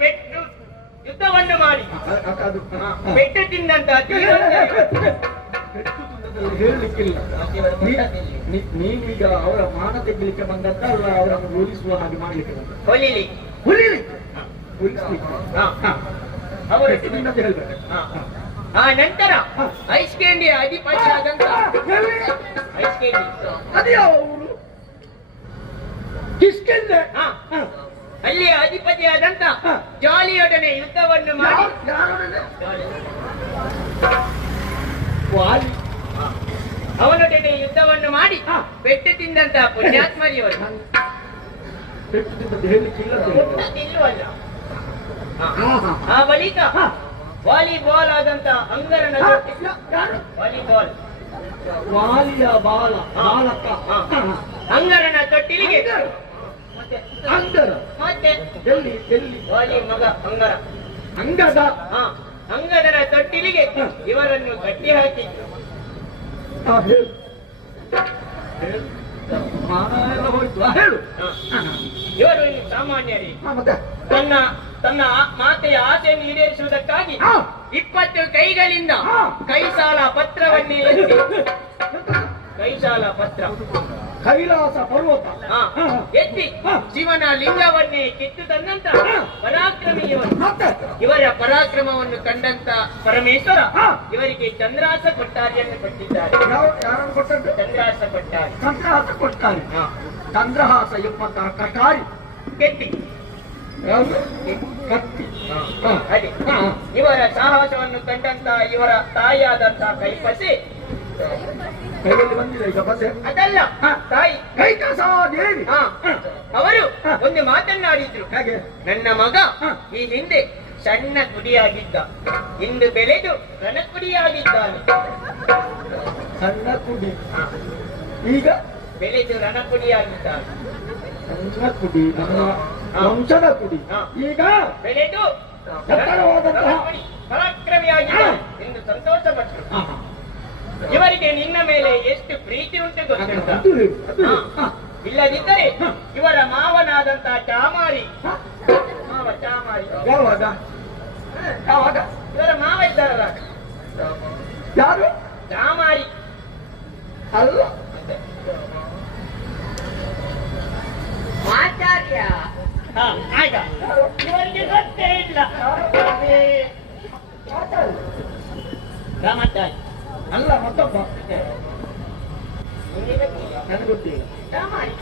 ಪೆಟ್ಟು ಯುದ್ಧವನ್ನು ಮಾಡಿ ಅದು ಪೆಟ್ಟು ತಿಂದಂತ ಹೇಳಲಿಕ್ಕಿಲ್ಲ. ನೀವೀಗ ಅವರ ಮಾನ ತೆಗಿಲಿಕ್ಕೆ ಬಂದದ್ದ ಅಲ್ಲ ಅವರನ್ನು ಹೋಲಿಸುವ ಹಾಗೆ ಮಾಡ್ಲಿಕ್ಕೆ ಬಂದ ಹೊಲಿಲಿ ಅವರು ಹೇಳ್ಬೇಕು. ಆ ನಂತರ ಐಸ್ ಕ್ಯಾಂಡಿ ಅಧಿಪತಿ ಆದಂತ ಐಸ್ ಕ್ಯಾಂಡಿ ಅದ್ಯಾವರು ಕಿಷ್ಕಿಂದೆ ಅಲ್ಲಿ ಅಧಿಪತಿಯಾದಂತ ಜಾಲಿಯೊಡನೆ ಯುದ್ಧವನ್ನು ಮಾಡಿ ಅವನೊಡನೆ ಯುದ್ಧವನ್ನು ಮಾಡಿ ಪೆಟ್ಟು ತಿಂದಂತ ಪುಣ್ಯಾತ್ಮರಿಯವರು ತಿನ್ನುವಲ್ಲ. ಆ ಬಳಿಕ ವಾಲಿಬಾಲ್ ಆದಂತ ಅಂಗರನ ವಾಲಿಬಾಲ್ ವಾಲಿಯ ಬಾಲ ಬಾಲಕ ಅಂಗರನ ತೊಟ್ಟಿಲಿಗೆ ಅಂಗರ ಮತ್ತೆ ಎಲ್ಲಿ ಎಲ್ಲಿ ವಾಲಿ ಮಗ ಅಂಗರ ಅಂಗದ ಅಂಗದರ ತೊಟ್ಟಿಲಿಗೆ ಇವರನ್ನು ಕಟ್ಟಿ ಹಾಕಿದ್ರು. ಹೇಳು ಮಾನ ಎಲ್ಲ ಹೋಯ್ತು ಹೇಳು. ಇವರು ಸಾಮಾನ್ಯರಿ ಮತ್ತೆ ತನ್ನ ತನ್ನ ಮಾತೆಯ ಆಸೆಯನ್ನು ಈಡೇರಿಸುವುದಕ್ಕಾಗಿ 20 ಕೈಗಳಿಂದ ಕೈಸಾಲ ಪತ್ರವನ್ನೇ ಎತ್ತಿ ಕೈಸಾಲ ಪತ್ರ ಕೈಲಾಸ ಪರ್ವತ ಎತ್ತಿ ಶಿವನ ಲಿಂಗವನ್ನೇ ಕಿತ್ತು ತಂದಂತ ಪರಾಕ್ರಮಿಯವರು. ಇವರ ಪರಾಕ್ರಮವನ್ನು ಕಂಡಂತ ಪರಮೇಶ್ವರ ಇವರಿಗೆ ಚಂದ್ರಾಸ ಕೊಟ್ಟಾರಿಯನ್ನು ಕೊಟ್ಟಿದ್ದಾರೆ. ಯಾರನ್ನು ಕೊಟ್ಟದ್ದು? ಚಂದ್ರಾಸ ಕೊಟ್ಟಾರಿ. ಚಂದ್ರಹಾಸ ಕೊಟ್ಟಾರಿ. ಚಂದ್ರಹಾಸ ಎಂಬಂತಹ ಕಟಾರಿ ಕೆತ್ತಿ ಕತ್ತಿ. ಅದೇ ಇವರ ಸಾಹಸವನ್ನು ಕಂಡಂತ ಇವರ ತಾಯಿಯಾದಂತ ಕೈಪಸಿ ಕೈಯಲ್ಲಿ ಬಂದಿಲ್ಲ ಈಗ ಬಸೆ ಅದಲ್ಲ ತಾಯಿ ಕೈಕಸಾದೇವಿ ಅವರು ಒಂದು ಮಾತನ್ನಾಡಿದ್ರು. ಹಾಗೆ ನನ್ನ ಮಗ ಈ ಹಿಂದೆ ಸಣ್ಣ ಕುಡಿಯಾಗಿದ್ದ, ಇಂದು ಬೆಳೆದು ರಣಕುಡಿಯಾಗಿದ್ದಾನೆ. ಸಣ್ಣ ಕುಡಿ ಈಗ ಬೆಳೆದು ರಣಕುಡಿಯಾಗಿದ್ದಾನೆ. ಸಣ್ಣ ಕುಡಿ ನಮ್ಮ ವಂಶದ ಕುಡಿ ಈಗ ಬೆಳೆದು ಎತ್ತರವಾದಂತಹ ಪರಾಕ್ರಮಿಯಾಗಿದ್ದಾನೆ ಎಂದು ಸಂತೋಷಪಟ್ಟರು. ಇವರಿಗೆ ನಿನ್ನ ಮೇಲೆ ಎಷ್ಟು ಪ್ರೀತಿ ಉಂಟು ಗೊತ್ತುಂಟ? ಇಲ್ಲದಿದ್ದರೆ ಇವರ ಮಾವನಾದಂತ ಚಾಮಾರಿ ಮಾವ ಚಾಮಾರಿ ಯಾವಾಗ ಯಾವಾಗ ಇವರ ಮಾವ ಇದ್ದಾರಲ್ಲ ಯಾರು ಚಾಮಾರಿ ಅಲ್ಲ ಆಚಾರ್ಯ ಇವರಿಗೆ ಗೊತ್ತೇ ಇಲ್ಲ. ರಾಮಾಚಾರ್ಯ ಅಲ್ಲ ಮತ್ತೊಬ್ಬ ನನಗೆ ಗೊತ್ತಿಲ್ಲ. ಚಾಮಾರಿ